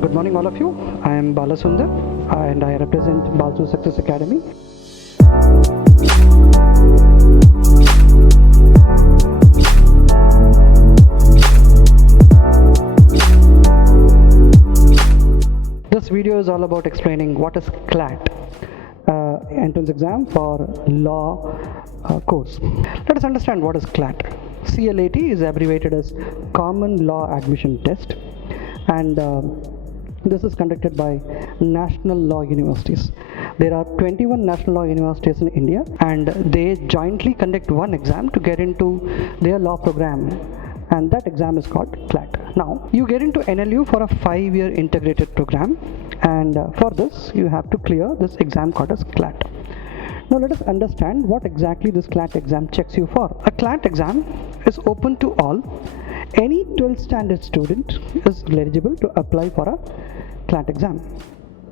Good morning, all of you. I am Balasunder and I represent Balsu Success Academy. This video is all about explaining what is CLAT, entrance exam for law course. Let us understand what is CLAT. CLAT is abbreviated as Common Law Admission Test, and this is conducted by national law universities. There are 21 national law universities in India, and they jointly conduct one exam to get into their law program, and that exam is called CLAT. Now, you get into NLU for a 5-year integrated program, and for this you have to clear this exam called as CLAT. Now let us understand what exactly this CLAT exam checks you for. A CLAT exam is open to all. Any 12th standard student is eligible to apply for a CLAT exam.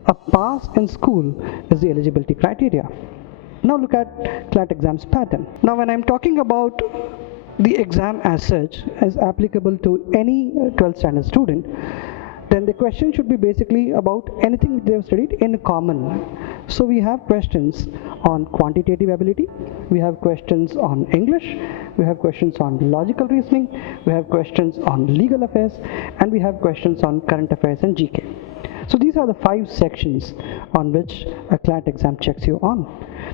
A pass in school is the eligibility criteria. Now look at CLAT exams pattern. Now when I'm talking about the exam as such is applicable to any 12th standard student, then the question should be basically about anything they have studied in common. So we have questions on quantitative ability, we have questions on English, we have questions on logical reasoning, we have questions on legal affairs, and we have questions on current affairs and GK. So these are the 5 sections on which a CLAT exam checks you on.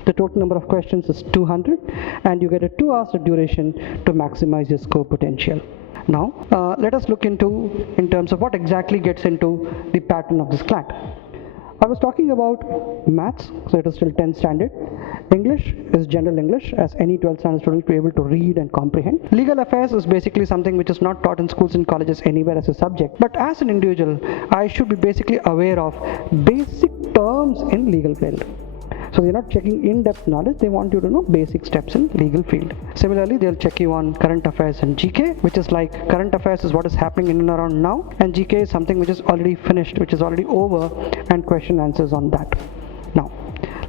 The total number of questions is 200, and you get a 2 hours of duration to maximize your score potential. Now, let us look in terms of what exactly gets into the pattern of this CLAT. I was talking about maths, so it is still 10th standard. English is general English, as any 12th standard student will be able to read and comprehend. Legal affairs is basically something which is not taught in schools and colleges anywhere as a subject, but as an individual, I should be basically aware of basic terms in legal field. So they're not checking in-depth knowledge, they want you to know basic steps in legal field. Similarly, they'll check you on current affairs and GK, which is like current affairs is what is happening in and around now, and GK is something which is already finished, which is already over, and question answers on that. Now,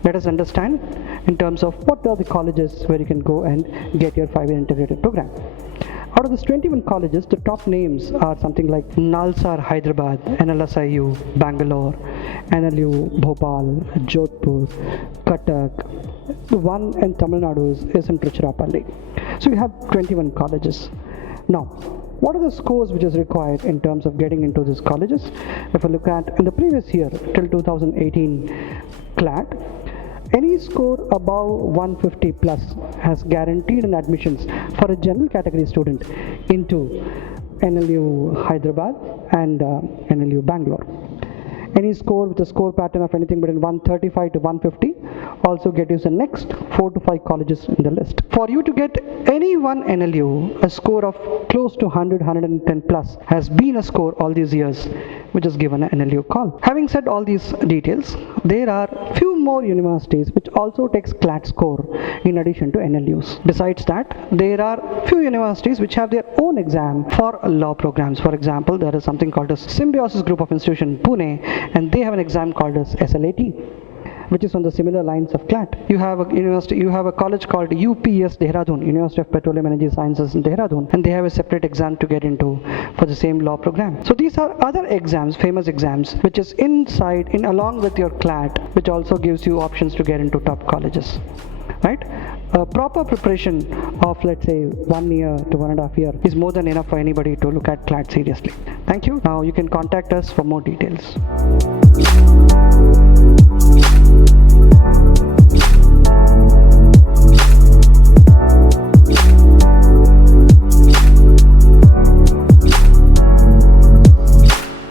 let us understand in terms of what are the colleges where you can go and get your 5-year integrated program. Out of these 21 colleges, the top names are something like Nalsar, Hyderabad, NLSIU, Bangalore, NLU, Bhopal, Jodhpur, Cuttack. The one in Tamil Nadu is in Tiruchirappalli. So you have 21 colleges. Now, what are the scores which is required in terms of getting into these colleges? If I look at in the previous year till 2018 CLAT, any score above 150 plus has guaranteed an admissions for a general category student into NLU Hyderabad and NLU Bangalore. Any score with a score pattern of anything between 135 to 150 also get you the next 4 to 5 colleges in the list. For you to get any one NLU, a score of close to 100, 110 plus has been a score all these years, which is given an NLU call. Having said all these details, there are few more universities which also takes CLAT score in addition to NLUs. Besides that, there are few universities which have their own exam for law programs. For example, there is something called as Symbiosis Group of Institution in Pune, and they have an exam called as SLAT, which is on the similar lines of CLAT. You have a university, you have a college called UPES Dehradun, University of Petroleum Energy Sciences in Dehradun, and they have a separate exam to get into for the same law program. So these are other exams, famous exams, which is inside in along with your CLAT, which also gives you options to get into top colleges, right? A proper preparation of, let's say, 1 year to 1.5 years is more than enough for anybody to look at CLAT seriously. Thank you. Now you can contact us for more details.